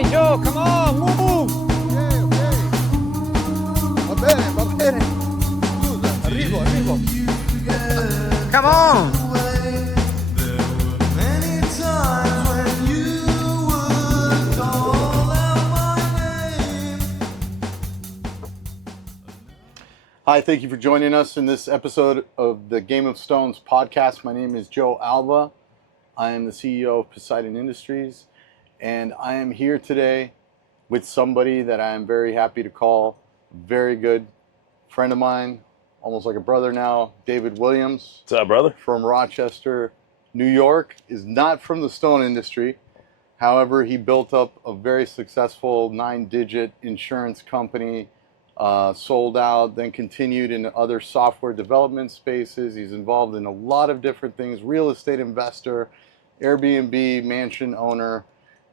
Dai, Joe, come on, move! Ok. Va bene. Scusa, arrivo. Come on! Hi, thank you for joining us in this episode of the Game of Stones podcast. My name is Joe Alva. I am the CEO of Poseidon Industries, and I am here today with somebody that I am very happy to call a very good friend of mine, almost like a brother now, DavidWilliams. What's up, brother? From Rochester, New York, is not from the stone industry. However, he built up a very successful 9-digit insurance company, sold out, then continued in other software development spaces. He's involved in a lot of different things, real estate investor, Airbnb, mansion owner,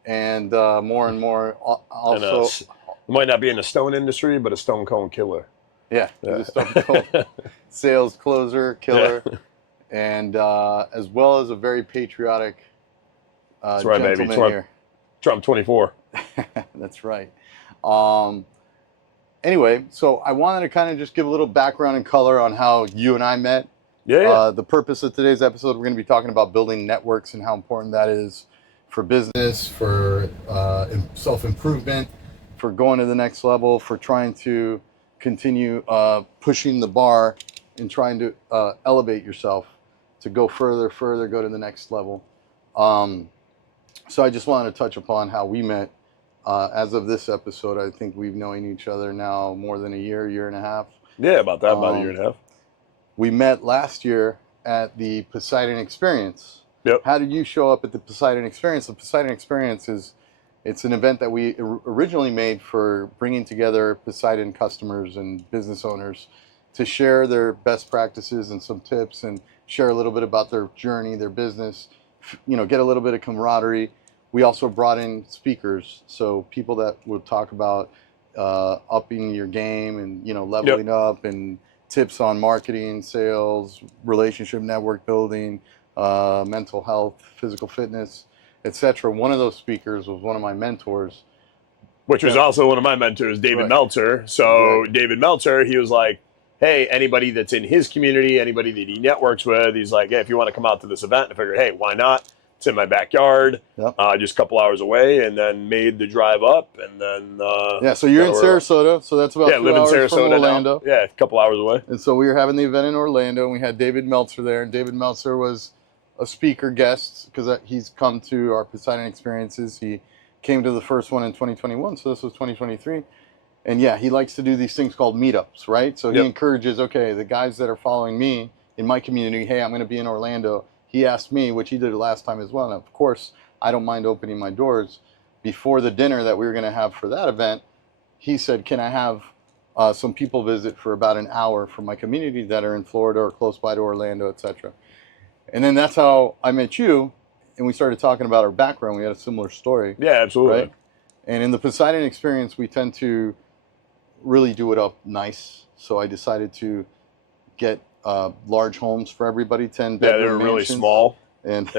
and more and more. Also, might not be in the stone industry, but a stone cone killer. Yeah. He's a stone cone sales closer, killer, and as well as a very patriotic That's right, gentleman baby. here. Trump 24. That's right. Anyway, so I wanted to kind of just give a little background and color on how you and I met. Yeah. The purpose of today's episode, we're going to be talking about building networks and how important that is for business, for self-improvement, for going to the next level, for trying to continue pushing the bar and trying to elevate yourself to go further, go to the next level. So I just wanted to touch upon how we met. As of this episode, I think we've known each other now more than a year and a half. Yeah, about that, about a year and a half. We met last year at the Poseidon Experience. Yep. How did you show up at the Poseidon Experience? The Poseidon Experience it's an event that we originally made for bringing together Poseidon customers and business owners to share their best practices and some tips and share a little bit about their journey, their business, get a little bit of camaraderie. We also brought in speakers, so people that would talk about upping your game and leveling up and tips on marketing, sales, relationship network building, mental health, physical fitness, etc. One of those speakers was one of my mentors. Which was also one of my mentors, David Meltzer. So David Meltzer, he was like, hey, anybody that's in his community, anybody that he networks with, he's like, hey, if you want to come out to this event, I figured, hey, why not? It's in my backyard, just a couple hours away, and then made the drive up, and then... so you're in Sarasota, so that's about 2 live in hours Sarasota from Orlando. Now. Yeah, a couple hours away. And so we were having the event in Orlando, and we had David Meltzer there, and David Meltzer was a speaker guest, because he's come to our Poseidon Experiences. He came to the first one in 2021, so this was 2023. And he likes to do these things called meetups, right? So he encourages, the guys that are following me in my community, hey, I'm going to be in Orlando. He asked me, which he did last time as well. And of course, I don't mind opening my doors. Before the dinner that we were going to have for that event, he said, can I have some people visit for about an hour from my community that are in Florida or close by to Orlando, etc. And then that's how I met you. And we started talking about our background. We had a similar story. Yeah, absolutely. Right? And in the Poseidon Experience, we tend to really do it up nice. So I decided to get large homes for everybody, 10 bedroom they were really small. And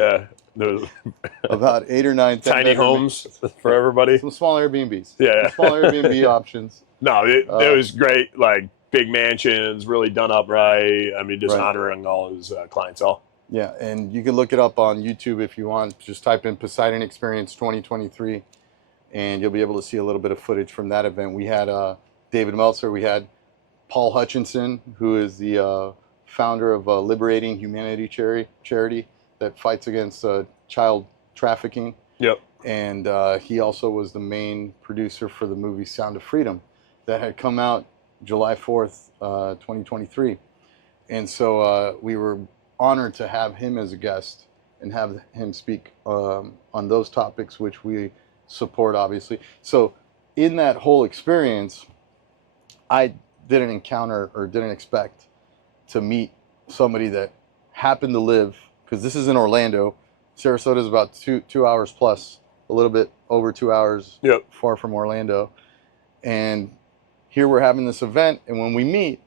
about 8 or 9 tiny homes for everybody. Some small Airbnbs. Yeah. Some small Airbnb options. No, it was great. Like big mansions, really done up right. I mean, just honoring all his clientele. Yeah, and you can look it up on YouTube if you want. Just type in Poseidon Experience 2023, and you'll be able to see a little bit of footage from that event. We had David Meltzer. We had Paul Hutchinson, who is the founder of Liberating Humanity charity that fights against child trafficking. Yep. And he also was the main producer for the movie Sound of Freedom that had come out July 4th, 2023. And so we were honored to have him as a guest and have him speak on those topics, which we support, obviously. So in that whole experience, I didn't encounter or didn't expect to meet somebody that happened to live, because this is in Orlando. Sarasota is about two hours plus, a little bit over 2 hours far from Orlando. And here we're having this event, and when we meet,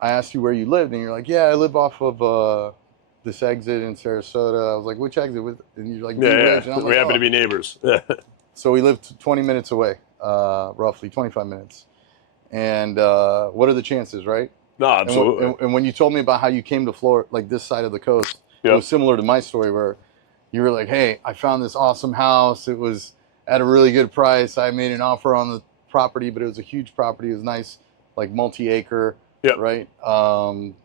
I asked you where you lived, and you're like, yeah, I live off of this exit in Sarasota. I was like, which exit? And you're like, we like, happen to be neighbors. So we lived 20 minutes away, roughly 25 minutes. And what are the chances, right? No, absolutely. And when you told me about how you came to Florida, like this side of the coast, it was similar to my story where you were like, hey, I found this awesome house. It was at a really good price. I made an offer on the property, but it was a huge property. It was nice, like multi-acre, right?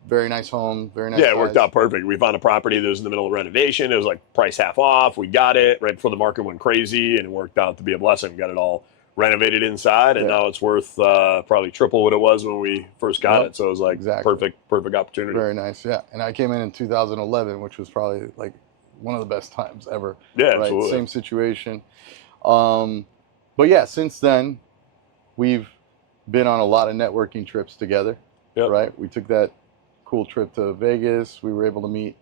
Very nice home, very nice. Yeah, it worked out perfect. We found a property that was in the middle of renovation. It was like price half off. We got it right before the market went crazy, and it worked out to be a blessing. We got it all renovated inside, and now it's worth probably triple what it was when we first got it. So it was like perfect opportunity. Very nice, yeah. And I came in 2011, which was probably like one of the best times ever. Yeah, right? absolutely. Same situation. But yeah, since then, we've been on a lot of networking trips together, right? We took that cool trip to Vegas. We were able to meet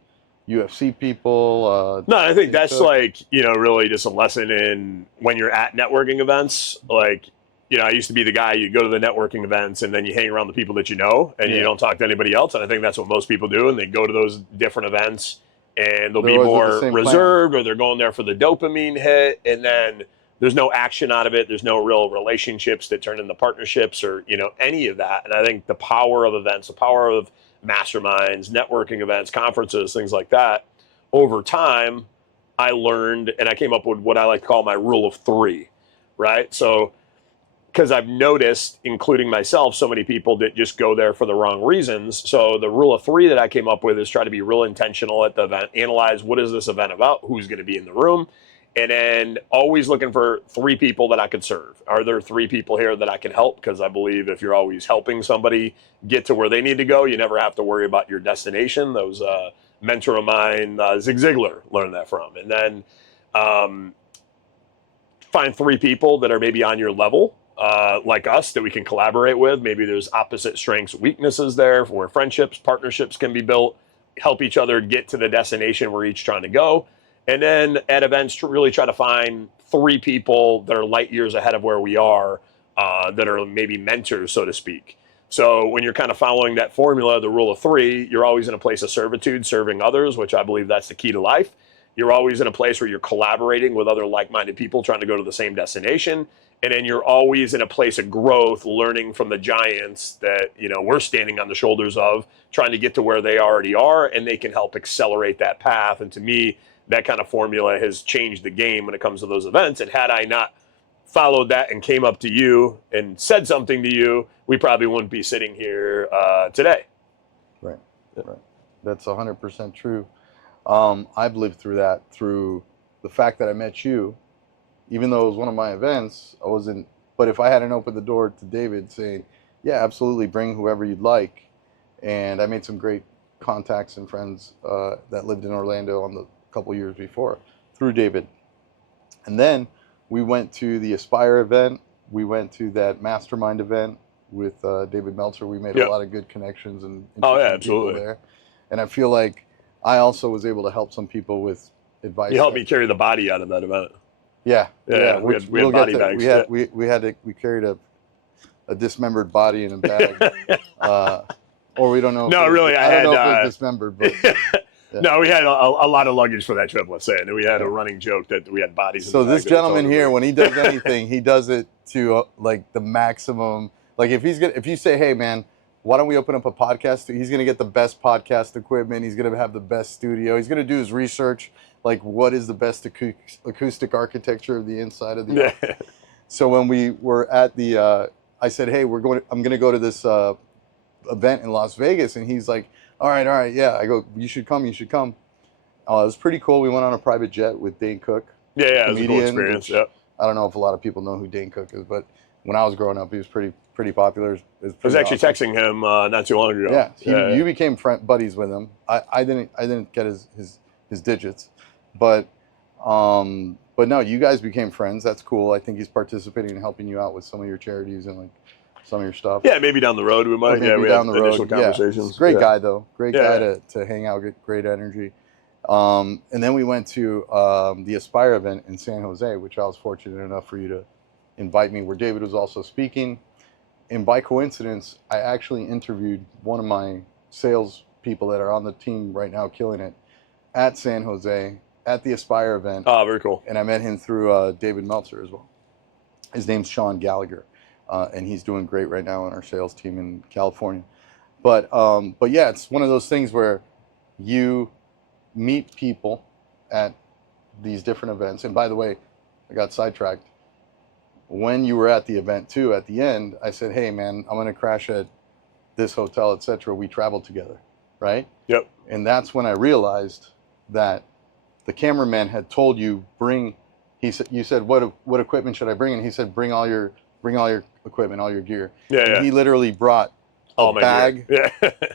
UFC people. No, I think that's like, really just a lesson in when you're at networking events. Like, I used to be the guy, you go to the networking events and then you hang around the people that you know and you don't talk to anybody else. And I think that's what most people do. And they go to those different events and they'll be more reserved or they're going there for the dopamine hit. And then there's no action out of it. There's no real relationships that turn into partnerships or, any of that. And I think the power of events, the power of masterminds, networking events, conferences, things like that, over time, I learned and I came up with what I like to call my rule of three, right? So, because I've noticed, including myself, so many people that just go there for the wrong reasons. So the rule of three that I came up with is try to be real intentional at the event, analyze what is this event about, who's going to be in the room, and then always looking for three people that I could serve. Are there three people here that I can help? Because I believe if you're always helping somebody get to where they need to go, you never have to worry about your destination. Those mentor of mine, Zig Ziglar, learned that from. And then find three people that are maybe on your level, like us, that we can collaborate with. Maybe there's opposite strengths, weaknesses there where friendships, partnerships can be built, help each other get to the destination we're each trying to go. And then at events, to really try to find three people that are light years ahead of where we are, that are maybe mentors, so to speak. So when you're kind of following that formula, the rule of three, you're always in a place of servitude, serving others, which I believe that's the key to life. You're always in a place where you're collaborating with other like-minded people trying to go to the same destination. And then you're always in a place of growth, learning from the giants that, we're standing on the shoulders of, trying to get to where they already are, and they can help accelerate that path. And to me, that kind of formula has changed the game when it comes to those events. And had I not followed that and came up to you and said something to you, we probably wouldn't be sitting here today. Right. That's 100% true. I've lived through that, through the fact that I met you. Even though it was one of my events, I wasn't, but if I hadn't opened the door to David saying, yeah, absolutely, bring whoever you'd like. And I made some great contacts and friends that lived in Orlando on the couple years before through David. And then we went to the Aspire event. We went to that mastermind event with David Meltzer. We made a lot of good connections and absolutely people there. And I feel like I also was able to help some people with advice. You helped me carry the body out of that event. Yeah. We had body bags. We carried a dismembered body in a bag. Or we don't know. No, really, I don't know if it was dismembered, but. Yeah. No, we had a lot of luggage for that trip, let's say. And we had a running joke that we had bodies. So this gentleman here, when he does anything, he does it to like the maximum. Like if you say, hey man, why don't we open up a podcast? He's going to get the best podcast equipment. He's going to have the best studio. He's going to do his research. Like what is the best acoustic architecture of the inside of the. Yeah. So when we were at the, I said, hey, I'm going to go to this event in Las Vegas, and he's like, all right, yeah. I go, you should come. It was pretty cool. We went on a private jet with Dane Cook. Yeah, it was a cool experience. Yeah. I don't know if a lot of people know who Dane Cook is, but when I was growing up, he was pretty popular. I was actually texting him not too long ago. Yeah, you became buddies with him. I didn't get his digits, but no, you guys became friends. That's cool. I think he's participating and helping you out with some of your charities and like some of your stuff. Yeah, maybe down the road we might. Yeah, we had initial conversations. Yeah. Great guy though. Great guy to hang out, get great energy. And then we went to the Aspire event in San Jose, which I was fortunate enough for you to invite me, where David was also speaking. And by coincidence, I actually interviewed one of my sales people that are on the team right now, killing it, at San Jose. at the Aspire event. Oh, very cool. And I met him through David Meltzer as well. His name's Sean Gallagher, and he's doing great right now on our sales team in California. But yeah, it's one of those things where you meet people at these different events. And by the way, I got sidetracked. When you were at the event too, at the end, I said, hey man, I'm gonna crash at this hotel, etc. We traveled together, right? Yep. And that's when I realized that the cameraman had told you you said what equipment should I bring? And he said bring all your equipment, all your gear. Yeah. He literally brought a bag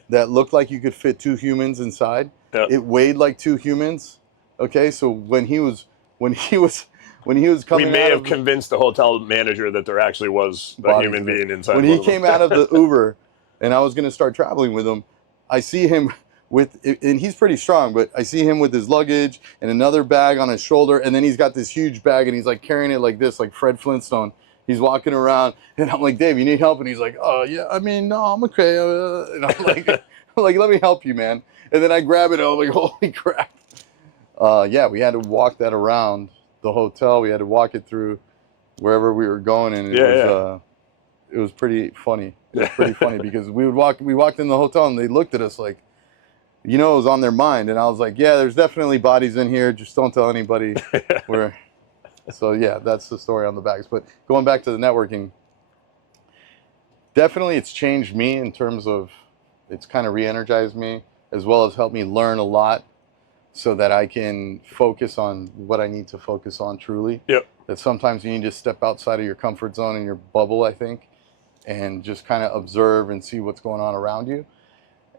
that looked like you could fit 2 humans inside. Yep. It weighed like 2 humans. Okay, so when he was coming, we may have convinced the hotel manager that there actually was a human being inside. When he came out of the Uber, and I was going to start traveling with him, I see him and he's pretty strong, but I see him with his luggage and another bag on his shoulder, and then he's got this huge bag, and he's like carrying it like this, like Fred Flintstone. He's walking around, and I'm like, Dave, you need help? And he's like, oh yeah, I mean, no, I'm okay. And I'm like, let me help you, man. And then I grab it, and I'm like, holy crap. Yeah, we had to walk that around the hotel. We had to walk it through wherever we were going, and it was pretty funny. It was pretty funny because we walked in the hotel, and they looked at us like, it was on their mind. And I was like, yeah, there's definitely bodies in here. Just don't tell anybody. So yeah, that's the story on the bags. But going back to the networking, definitely it's changed me in terms of, it's kind of re-energized me, as well as helped me learn a lot so that I can focus on what I need to focus on truly. Yep. That sometimes you need to step outside of your comfort zone and your bubble, I think, and just kind of observe and see what's going on around you.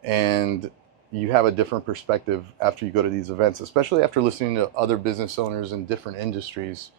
And you have a different perspective after you go to these events, especially after listening to other business owners in different industries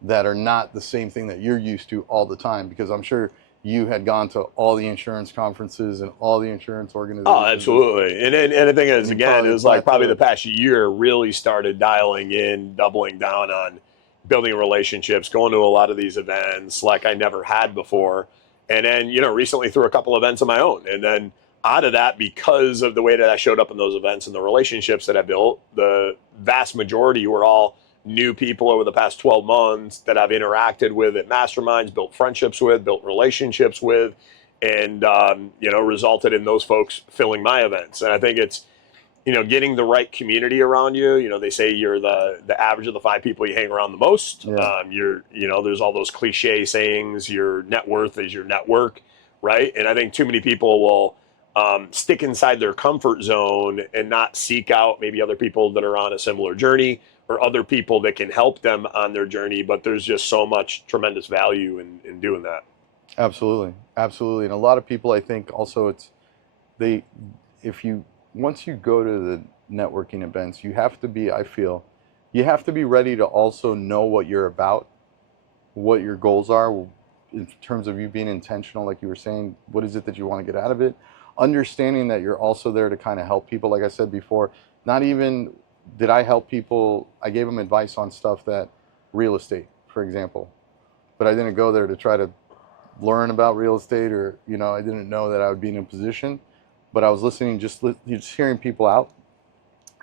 that are not the same thing that you're used to all the time, because I'm sure you had gone to all the insurance conferences and all the insurance organizations. Oh, absolutely. And the thing is, again, it was like probably the past year really started dialing in, doubling down on building relationships, going to a lot of these events like I never had before. And then, recently through a couple events of my own. And then out of that, because of the way that I showed up in those events and the relationships that I built, the vast majority were all new people over the past 12 months that I've interacted with at masterminds, built friendships with, built relationships with, and, resulted in those folks filling my events. And I think it's, getting the right community around you. They say you're the average of the 5 people you hang around the most. Yeah. There's all those cliche sayings, your net worth is your network, right? And I think too many people will stick inside their comfort zone and not seek out maybe other people that are on a similar journey or other people that can help them on their journey. But there's just so much tremendous value in doing that. Absolutely. Absolutely. And a lot of people, I think also once you go to the networking events, you have to be ready to also know what you're about, what your goals are in terms of you being intentional, like you were saying, what is it that you want to get out of it? Understanding that you're also there to kind of help people. Like I said before, not even did I help people, I gave them advice on stuff that real estate, for example, but I didn't go there to try to learn about real estate or, I didn't know that I would be in a position, but I was listening, just hearing people out.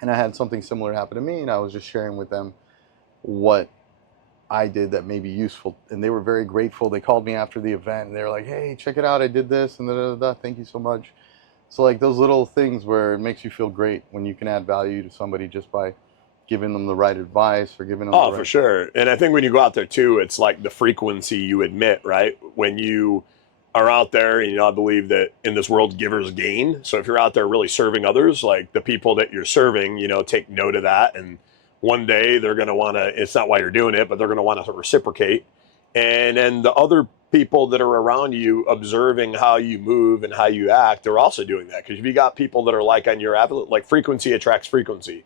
And I had something similar happen to me, and I was just sharing with them what I did that may be useful. And they were very grateful. They called me after the event and they were like, hey, check it out. I did this and da-da-da-da. Thank you so much. So like those little things where it makes you feel great when you can add value to somebody just by giving them the right advice or giving them the right... for sure. And I think when you go out there too, it's like the frequency you admit, right? When you are out there, and I believe that in this world, givers gain. So if you're out there really serving others, like the people that you're serving, take note of that. And one day they're going to want to, it's not why you're doing it, but they're going to want to reciprocate. And then the other people that are around you observing how you move and how you act, they're also doing that. Because if you got people that are like on your avenue, like frequency attracts frequency.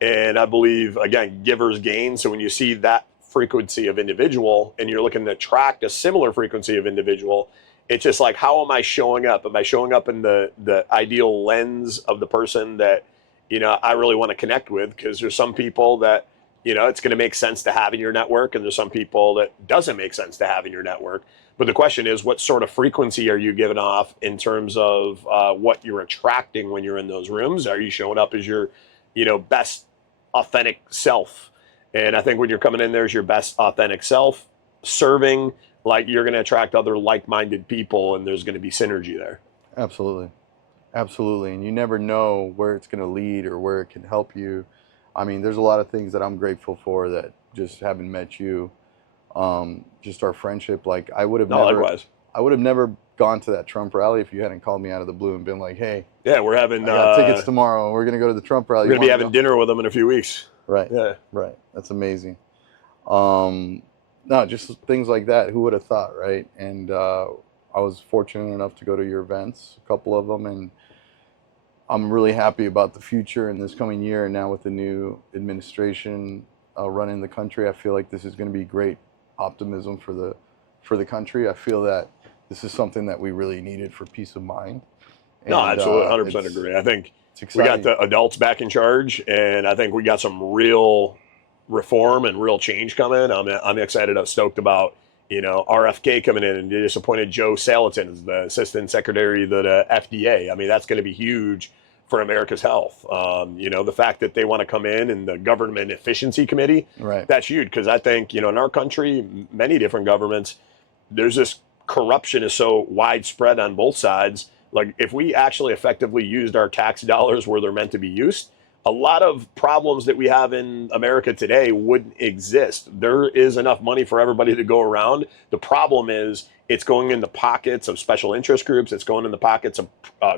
And I believe, again, givers gain. So when you see that frequency of individual and you're looking to attract a similar frequency of individual, it's just like, how am I showing up? Am I showing up in the ideal lens of the person that, I really want to connect with? Because there's some people that, it's going to make sense to have in your network. And there's some people that doesn't make sense to have in your network. But the question is, what sort of frequency are you giving off in terms of what you're attracting when you're in those rooms? Are you showing up as your, best authentic self. And I think when you're coming in there as your best authentic self, serving, like, you're going to attract other like-minded people, and there's going to be synergy there. Absolutely. Absolutely. And you never know where it's going to lead or where it can help you. I mean, there's a lot of things that I'm grateful for that just having met you, just our friendship. Like, I would have never gone to that Trump rally if you hadn't called me out of the blue and been like, hey, yeah, we're having I got tickets tomorrow. We're going to go to the Trump rally. We're going to be having dinner with them in a few weeks. Right. Yeah. Right. That's amazing. No, just things like that. Who would have thought, right? And I was fortunate enough to go to your events, a couple of them, and I'm really happy about the future in this coming year. And now with the new administration running the country, I feel like this is going to be great optimism for the country. I feel that this is something that we really needed for peace of mind. And, no, absolutely, 100% agree. I think we got the adults back in charge, and I think we got some real reform and real change coming. I'm excited. I'm stoked about, RFK coming in, and they just appointed Joe Salatin as the Assistant Secretary of the FDA. I mean, that's going to be huge for America's health. The fact that they want to come in the Government Efficiency Committee, right, that's huge, because I think, in our country, many different governments, there's this corruption is so widespread on both sides. Like, if we actually effectively used our tax dollars where they're meant to be used, a lot of problems that we have in America today wouldn't exist. There is enough money for everybody to go around. The problem is it's going in the pockets of special interest groups. It's going in the pockets of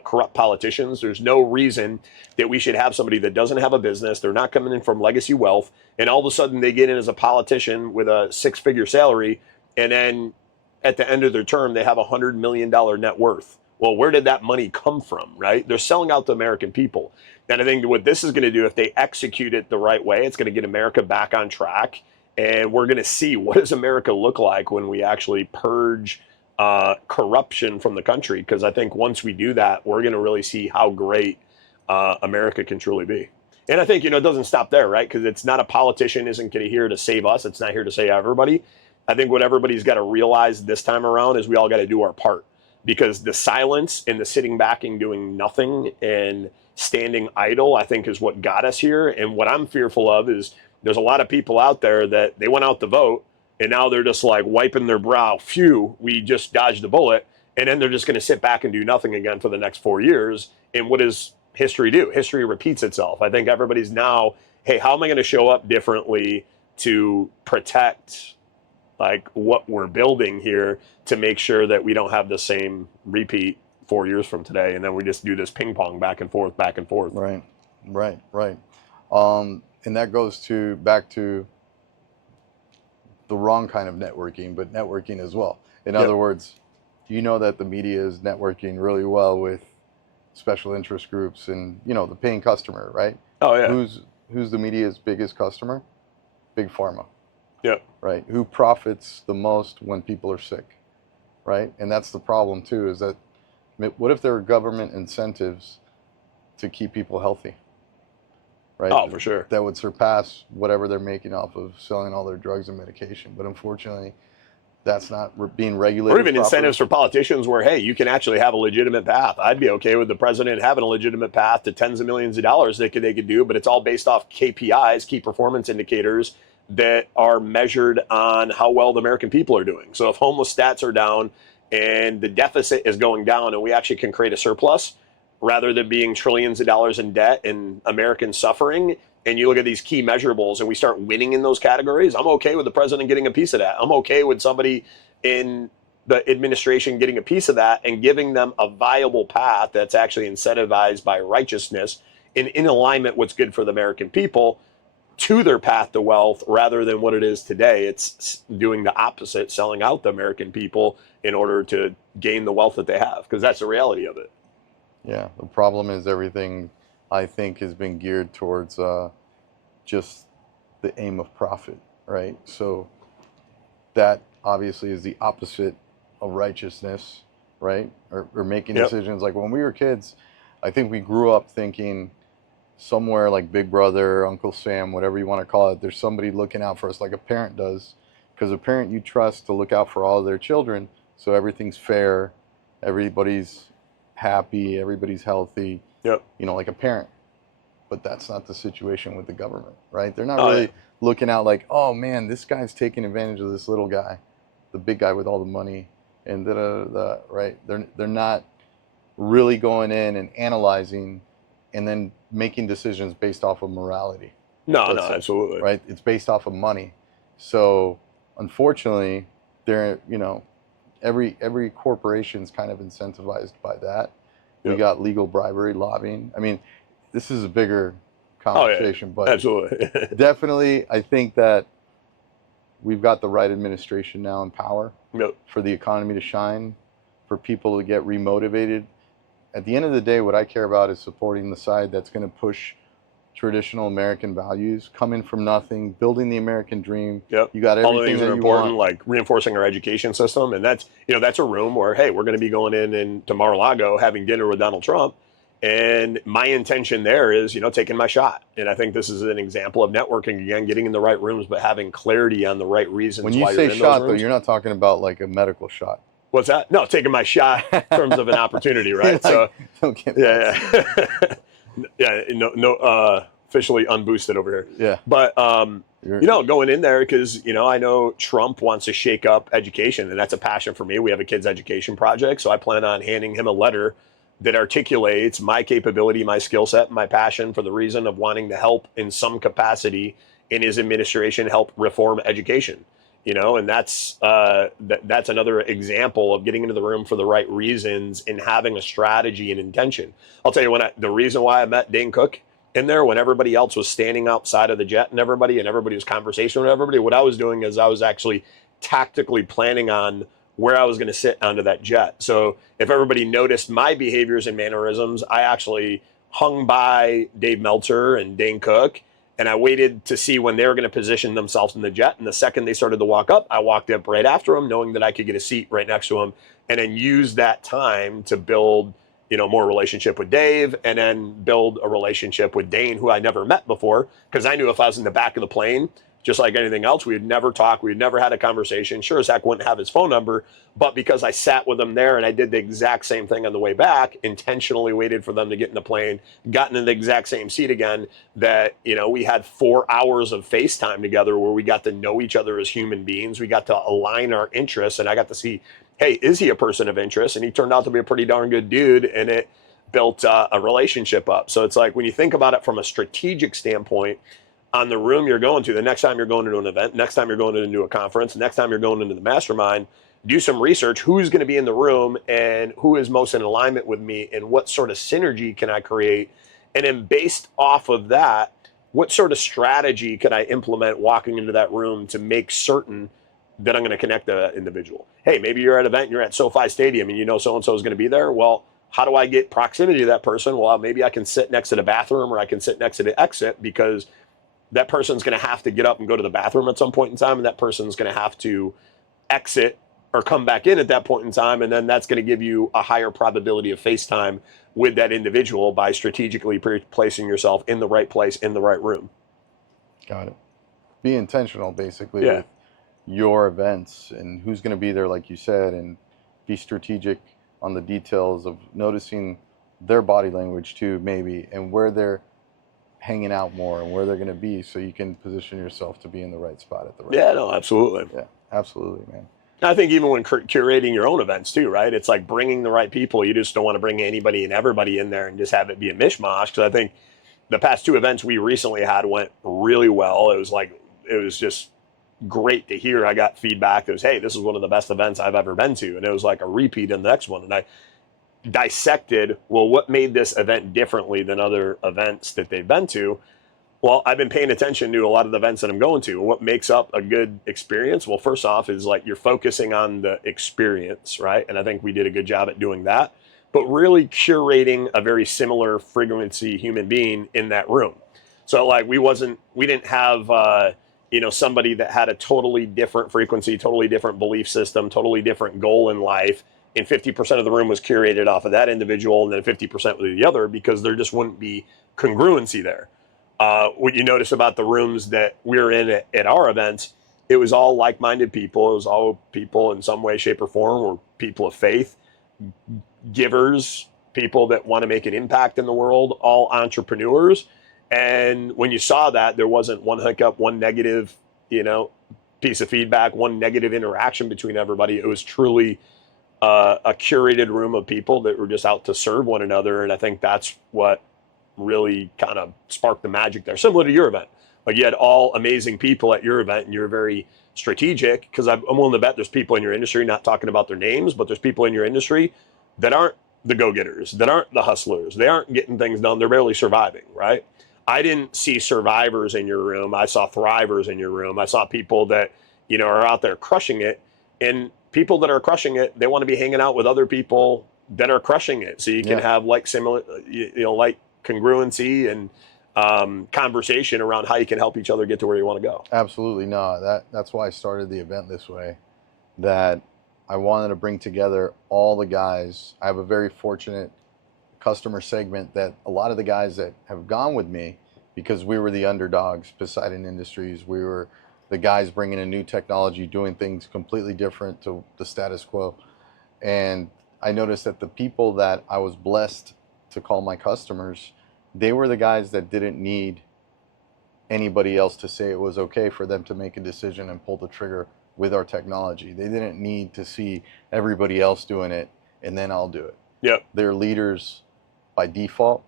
corrupt politicians. There's no reason that we should have somebody that doesn't have a business. They're not coming in from legacy wealth, and all of a sudden they get in as a politician with a six-figure salary, and then at the end of their term, they have $100 million net worth. Well, where did that money come from, right? They're selling out the American people. And I think what this is going to do, if they execute it the right way, it's going to get America back on track. And we're going to see, what does America look like when we actually purge corruption from the country? Because I think once we do that, we're going to really see how great America can truly be. And I think, it doesn't stop there, right? Because it's not a politician isn't going to here to save us. It's not here to save everybody. I think what everybody's got to realize this time around is we all got to do our part. Because the silence and the sitting back and doing nothing and standing idle, I think, is what got us here. And what I'm fearful of is there's a lot of people out there that they went out to vote, and now they're just like wiping their brow. Phew, we just dodged a bullet. And then they're just going to sit back and do nothing again for the next 4 years. And what does history do? History repeats itself. I think everybody's now, hey, how am I going to show up differently to protect like what we're building here, to make sure that we don't have the same repeat 4 years from today, and then we just do this ping pong back and forth. Right. And that goes back to the wrong kind of networking, but networking as well. In other words, you know that the media is networking really well with special interest groups and, the paying customer, right? Oh yeah. Who's the media's biggest customer? Big Pharma. Yeah. Right. Who profits the most when people are sick, right? And that's the problem too, is that what if there are government incentives to keep people healthy, right? Oh, for sure. That would surpass whatever they're making off of selling all their drugs and medication. But unfortunately, that's not being regulated. Or even incentives for politicians where, hey, you can actually have a legitimate path. I'd be okay with the president having a legitimate path to tens of millions of dollars they could do, but it's all based off KPIs, key performance indicators, that are measured on how well the American people are doing. So if homeless stats are down and the deficit is going down and we actually can create a surplus rather than being trillions of dollars in debt and Americans suffering, and you look at these key measurables and we start winning in those categories, I'm okay with the president getting a piece of that. I'm okay with somebody in the administration getting a piece of that and giving them a viable path that's actually incentivized by righteousness and in alignment what's good for the American people to their path to wealth, rather than what it is today. It's doing the opposite, selling out the American people in order to gain the wealth that they have, because that's the reality of it. Yeah, the problem is everything, I think, has been geared towards just the aim of profit, right? So that obviously is the opposite of righteousness, right? Or making decisions. Like when we were kids, I think we grew up thinking somewhere like Big Brother, Uncle Sam, whatever you want to call it, there's somebody looking out for us like a parent does. Because a parent you trust to look out for all of their children, so everything's fair, everybody's happy, everybody's healthy, like a parent. but that's not the situation with the government, right? They're not Oh, really yeah. looking out like, oh man, this guy's taking advantage of this little guy, the big guy with all the money, and right? They're not really going in and analyzing and then making decisions based off of morality. No, let's say, absolutely. right? It's based off of money. So unfortunately, they're, every corporation's kind of incentivized by that. Yep. We got legal bribery, lobbying. I mean, this is a bigger Oh, conversation, yeah. but Absolutely. definitely I think that we've got the right administration now in power Yep. for the economy to shine, for people to get remotivated. At the end of the day, what I care about is supporting the side that's going to push traditional American values, coming from nothing, building the American dream. Yep. You got all the everything things that that are you important, want. like reinforcing our education system. And that's, that's a room where, hey, we're going to be going into Mar-a-Lago having dinner with Donald Trump. And my intention there is, taking my shot. And I think this is an example of networking, again, getting in the right rooms, but having clarity on the right reasons When you why say you're in shot, those though, rooms. you're not talking about like a medical shot. What's that? No, taking my shot in terms of an opportunity, right? Like, don't get yeah. Yeah, no, officially unboosted over here. Yeah. But, going in there because, I know Trump wants to shake up education, and that's a passion for me. We have a kids education project, so I plan on handing him a letter that articulates my capability, my skill set, my passion for the reason of wanting to help in some capacity in his administration, help reform education. And that's another example of getting into the room for the right reasons and having a strategy and intention. I'll tell you the reason why I met Dane Cook in there when everybody else was standing outside of the jet and everybody was conversation with everybody, what I was doing is I was actually tactically planning on where I was going to sit onto that jet. So if everybody noticed my behaviors and mannerisms, I actually hung by Dave Meltzer and Dane Cook, and I waited to see when they were going to position themselves in the jet. And the second they started to walk up, I walked up right after them, knowing that I could get a seat right next to them, and then use that time to build, more relationship with Dave, and then build a relationship with Dane, who I never met before, because I knew if I was in the back of the plane, just like anything else, we would never talk. We had never had a conversation. Sure as heck wouldn't have his phone number, but because I sat with him there and I did the exact same thing on the way back, intentionally waited for them to get in the plane, gotten in the exact same seat again, that, we had 4 hours of FaceTime together where we got to know each other as human beings. We got to align our interests, and I got to see, hey, is he a person of interest? And he turned out to be a pretty darn good dude, and it built a relationship up. So it's like when you think about it from a strategic standpoint, on the room you're going to, the next time you're going to an event, next time you're going into a conference, next time you're going into the mastermind, do some research. Who's going to be in the room and who is most in alignment with me, and what sort of synergy can I create? And then based off of that, what sort of strategy can I implement walking into that room to make certain that I'm going to connect the individual? Hey, maybe you're at an event, you're at SoFi Stadium, and so-and-so is going to be there. Well, how do I get proximity to that person? Well, maybe I can sit next to the bathroom, or I can sit next to the exit, because that person's going to have to get up and go to the bathroom at some point in time, and that person's going to have to exit or come back in at that point in time, and then that's going to give you a higher probability of FaceTime with that individual by strategically placing yourself in the right place, in the right room. Got it. Be intentional, basically, Yeah. with your events and who's going to be there, like you said, and be strategic on the details of noticing their body language too, maybe, and where they're hanging out more and where they're going to be, so you can position yourself to be in the right spot at the right time. No, absolutely. Yeah, absolutely, man. I think even when curating your own events too, right? It's like bringing the right people. You just don't want to bring anybody and everybody in there and just have it be a mishmash. Because I think the past 2 events we recently had went really well. It was just great to hear. I got feedback that was, hey, this is one of the best events I've ever been to. And it was like a repeat in the next one. And I dissected, well, what made this event differently than other events that they've been to? Well, I've been paying attention to a lot of the events that I'm going to. What makes up a good experience? Well, first off is like you're focusing on the experience, right? And I think we did a good job at doing that, but really curating a very similar frequency human being in that room. So like we didn't have, somebody that had a totally different frequency, totally different belief system, totally different goal in life. And 50% of the room was curated off of that individual, and then 50% with the other, because there just wouldn't be congruency there. What you notice about the rooms that we're in at our events, it was all like-minded people. It was all people in some way, shape, or form, or people of faith, givers, people that want to make an impact in the world, all entrepreneurs. And when you saw that, there wasn't one hiccup, one negative, piece of feedback, one negative interaction between everybody. It was truly a curated room of people that were just out to serve one another. And I think that's what really kind of sparked the magic there. Similar to your event. Like, you had all amazing people at your event, and you're very strategic, because I'm willing to bet there's people in your industry, not talking about their names, but there's people in your industry that aren't the go-getters, that aren't the hustlers. They aren't getting things done. They're barely surviving, right? I didn't see survivors in your room. I saw thrivers in your room. I saw people that, are out there crushing it. And people that are crushing it, they want to be hanging out with other people that are crushing it. So you can have like similar, like congruency and conversation around how you can help each other get to where you want to go. Absolutely. No, that's why I started the event this way, that I wanted to bring together all the guys. I have a very fortunate customer segment that a lot of the guys that have gone with me, because we were the underdogs, Poseidon Industries, we were the guys bringing a new technology, doing things completely different to the status quo. And I noticed that the people that I was blessed to call my customers, they were the guys that didn't need anybody else to say it was okay for them to make a decision and pull the trigger with our technology. They didn't need to see everybody else doing it and then I'll do it. Yep. They're leaders by default,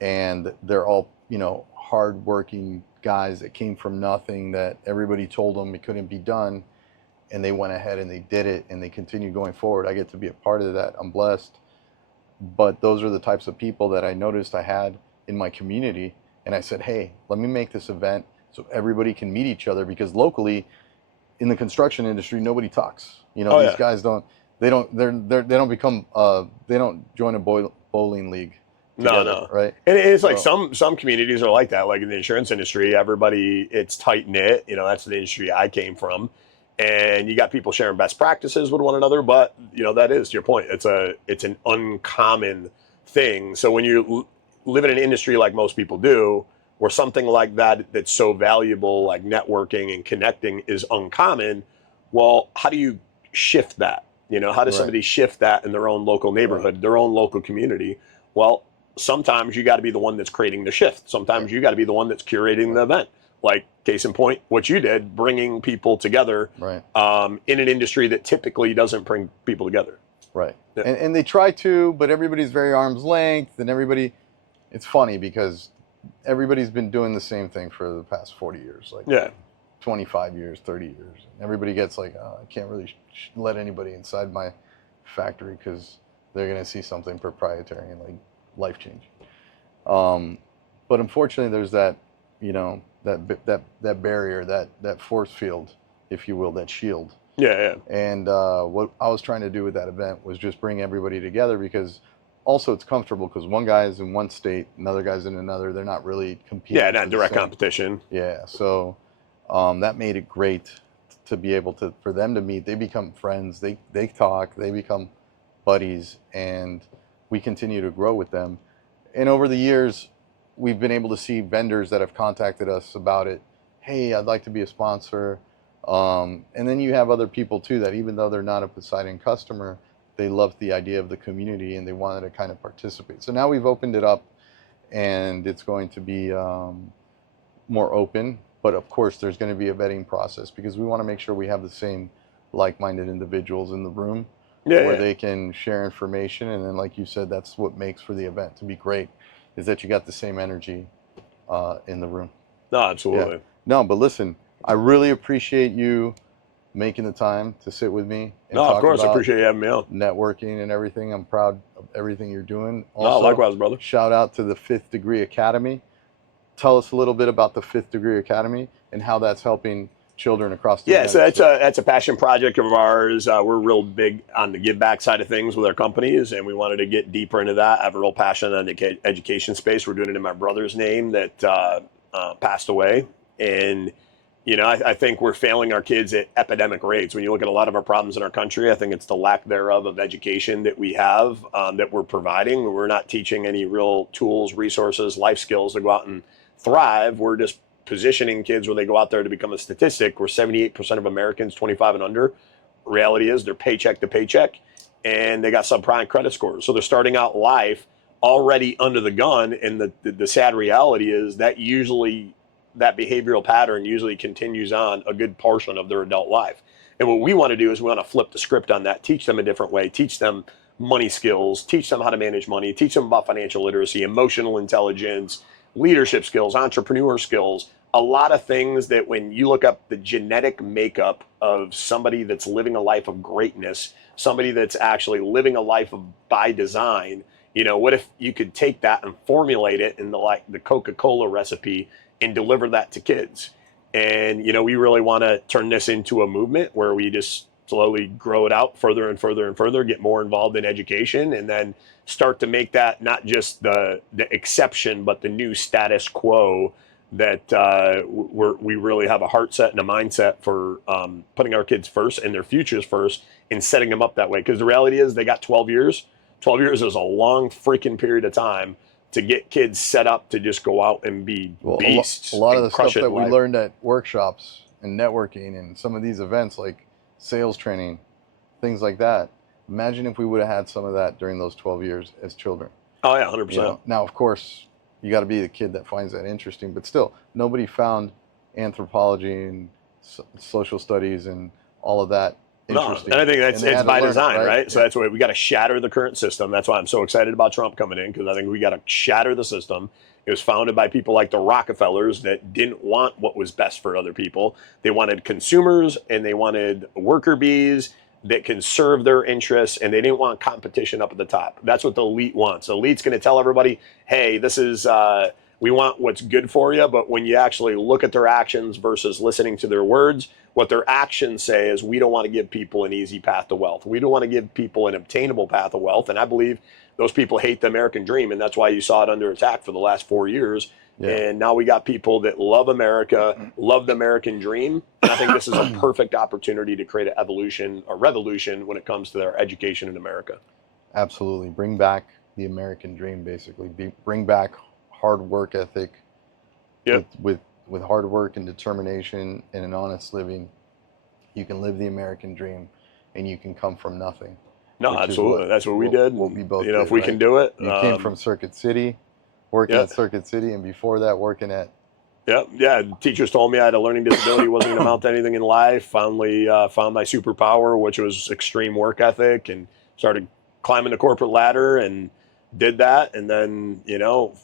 and they're all, hardworking guys that came from nothing, that everybody told them it couldn't be done, and they went ahead and they did it, and they continue going forward. I get to be a part of that. I'm blessed. But those are the types of people that I noticed I had in my community, and I said, hey, let me make this event so everybody can meet each other, because locally in the construction industry, nobody talks. These guys don't join a bowling league together, No. right? And it's like some communities are like that. Like in the insurance industry, everybody, it's tight knit. That's the industry I came from, and you got people sharing best practices with one another. But that is, to your point, it's an uncommon thing. So when you live in an industry like most people do, where something like that's so valuable, like networking and connecting, is uncommon, well, how do you shift that? How does somebody shift that in their own local neighborhood, their own local community? Well, sometimes you got to be the one that's creating the shift. Sometimes you got to be the one that's curating the event. Like, case in point, what you did, bringing people together in an industry that typically doesn't bring people together. Right. Yeah. And they try to, but everybody's very arm's length, and it's funny because everybody's been doing the same thing for the past 40 years, 25 years, 30 years. Everybody gets like, oh, I can't really let anybody inside my factory because they're going to see something proprietary and like life-changing. But unfortunately, there's that, that barrier, that force field, if you will, that shield. Yeah. And what I was trying to do with that event was just bring everybody together, because also it's comfortable, because one guy's in one state, another guy's in another. They're not really competing. Yeah, not direct competition. Yeah, so that made it great to be able for them to meet. They become friends. They talk. They become buddies, and we continue to grow with them. And over the years, we've been able to see vendors that have contacted us about it. Hey, I'd like to be a sponsor. And then you have other people too that, even though they're not a Poseidon customer, they loved the idea of the community and they wanted to kind of participate. So now we've opened it up, and it's going to be more open. But of course, there's going to be a vetting process, because we want to make sure we have the same like-minded individuals in the room where they can share information. And then, like you said, that's what makes for the event to be great, is that you got the same energy in the room. No, absolutely. Yeah. No, but listen, I really appreciate you making the time to sit with me and No, talk of course, about I appreciate you having me on. networking and everything. I'm proud of everything you're doing. Also, No, likewise, brother. Shout out to the Fifth Degree Academy. Tell us a little bit about the Fifth Degree Academy and how that's helping children across the United States. So that's a passion project of ours. We're real big on the give back side of things with our companies, and we wanted to get deeper into that. I have a real passion on the education space. We're doing it in my brother's name that passed away. And, I think we're failing our kids at epidemic rates. When you look at a lot of our problems in our country, I think it's the lack thereof of education that we have, that we're providing. We're not teaching any real tools, resources, life skills to go out and thrive. We're just positioning kids when they go out there to become a statistic. We're 78% of Americans 25 and under. Reality is they're paycheck to paycheck, and they got subprime credit scores. So they're starting out life already under the gun. And the sad reality is that that behavioral pattern usually continues on a good portion of their adult life. And what we want to do is we want to flip the script on that, teach them a different way, teach them money skills, teach them how to manage money, teach them about financial literacy, emotional intelligence, leadership skills, entrepreneur skills, a lot of things that when you look up the genetic makeup of somebody that's living a life of greatness, somebody that's actually living a life of by design, what if you could take that and formulate it in the Coca-Cola recipe and deliver that to kids? And, we really want to turn this into a movement where we just slowly grow it out further and further and further, get more involved in education, and then start to make that not just the exception, but the new status quo that we really have a heart set and a mindset for putting our kids first and their futures first and setting them up that way. Because the reality is they got 12 years. 12 years is a long freaking period of time to get kids set up to just go out and be beasts. A lot of the stuff that we learned at workshops and networking and some of these events like sales training, things like that. Imagine if we would have had some of that during those 12 years as children. Oh yeah, 100%. Now, of course, you got to be the kid that finds that interesting, but still, nobody found anthropology and social studies and all of that interesting. No, and I think it's by design, right? So that's why we got to shatter the current system. That's why I'm so excited about Trump coming in, because I think we got to shatter the system. It was founded by people like the Rockefellers that didn't want what was best for other people. They wanted consumers and they wanted worker bees that can serve their interests, and they didn't want competition up at the top. That's what the elite wants. The elite's going to tell everybody, hey, this is, we want what's good for you, but when you actually look at their actions versus listening to their words, what their actions say is we don't want to give people an easy path to wealth. We don't want to give people an obtainable path of wealth, and I believe those people hate the American dream, and that's why you saw it under attack for the last 4 years. Yeah. And now we got people that love America, love the American dream. And I think this is a perfect opportunity to create a revolution when it comes to their education in America. Absolutely. Bring back the American dream, basically. Bring back hard work ethic. Yep. With hard work and determination and an honest living, you can live the American dream and you can come from nothing. No, absolutely. That's what we did. What we both did, if we can do it. You came from Circuit City, working at Circuit City, and before that, working at... Yeah. Teachers told me I had a learning disability, wasn't going to amount to anything in life. Finally found my superpower, which was extreme work ethic, and started climbing the corporate ladder and did that. And then,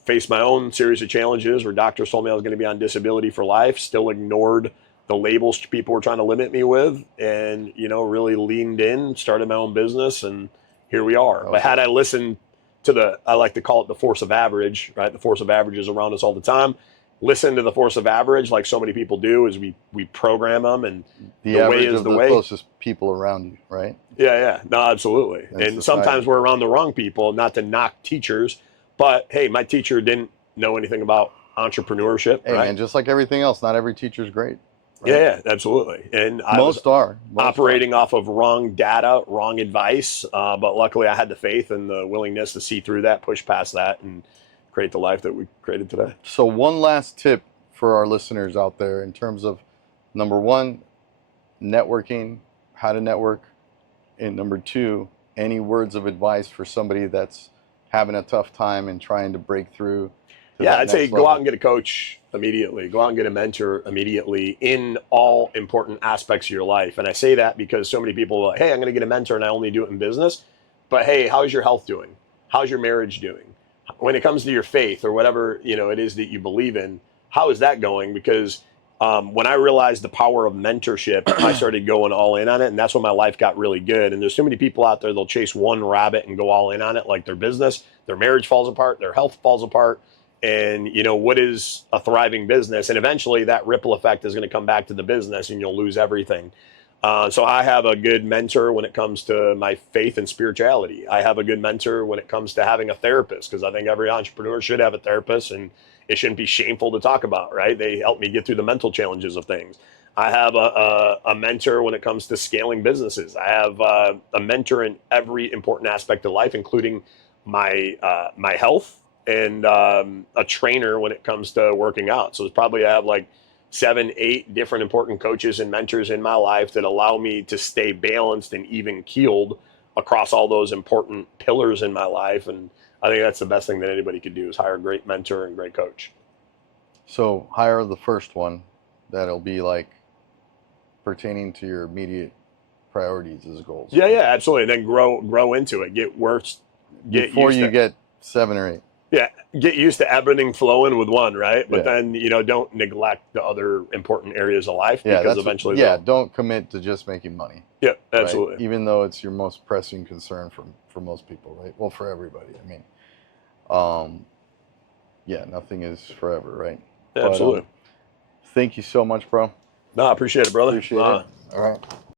faced my own series of challenges where doctors told me I was going to be on disability for life, still ignored the labels people were trying to limit me with, and, really leaned in, started my own business, and here we are. But had I listened to I like to call it the force of average, right? The force of average is around us all the time. Listen to the force of average, like so many people do, is we program them, and the way is the way. Closest people around you, right? Yeah. No, absolutely. And sometimes we're around the wrong people, not to knock teachers, but hey, my teacher didn't know anything about entrepreneurship. Hey, right? Man, just like everything else, not every teacher's great. Right? Yeah, absolutely. And I was operating off of wrong data, wrong advice. But luckily I had the faith and the willingness to see through that, push past that, and create the life that we created today. So one last tip for our listeners out there in terms of, number one, networking, how to network. And number two, any words of advice for somebody that's having a tough time and trying to break through. I'd say go out and get a coach immediately. Go out and get a mentor immediately in all important aspects of your life. And I say that because so many people are like, hey, I'm going to get a mentor and I only do it in business. But hey, how's your health doing? How's your marriage doing? When it comes to your faith or whatever it is that you believe in, how is that going? Because when I realized the power of mentorship, I started going all in on it. And that's when my life got really good. And there's so many people out there, they'll chase one rabbit and go all in on it, like their business, their marriage falls apart, their health falls apart. And, what is a thriving business? And eventually that ripple effect is going to come back to the business and you'll lose everything. So I have a good mentor when it comes to my faith and spirituality. I have a good mentor when it comes to having a therapist, because I think every entrepreneur should have a therapist and it shouldn't be shameful to talk about, right? They help me get through the mental challenges of things. I have a mentor when it comes to scaling businesses. I have a mentor in every important aspect of life, including my health, and a trainer when it comes to working out. So I have like 7, 8 different important coaches and mentors in my life that allow me to stay balanced and even keeled across all those important pillars in my life. And I think that's the best thing that anybody could do is hire a great mentor and great coach. So hire the first one that'll be like pertaining to your immediate priorities as goals. Yeah, absolutely. And then grow into it. Get worse. Before you get 7 or 8. Yeah, get used to ebbing and flowing with one, right? But then, don't neglect the other important areas of life because eventually don't commit to just making money. Yeah, absolutely. Right? Even though it's your most pressing concern for most people, right? Well, for everybody. I mean, nothing is forever, right? Absolutely. But, thank you so much, bro. No, I appreciate it, brother. Appreciate it. All right.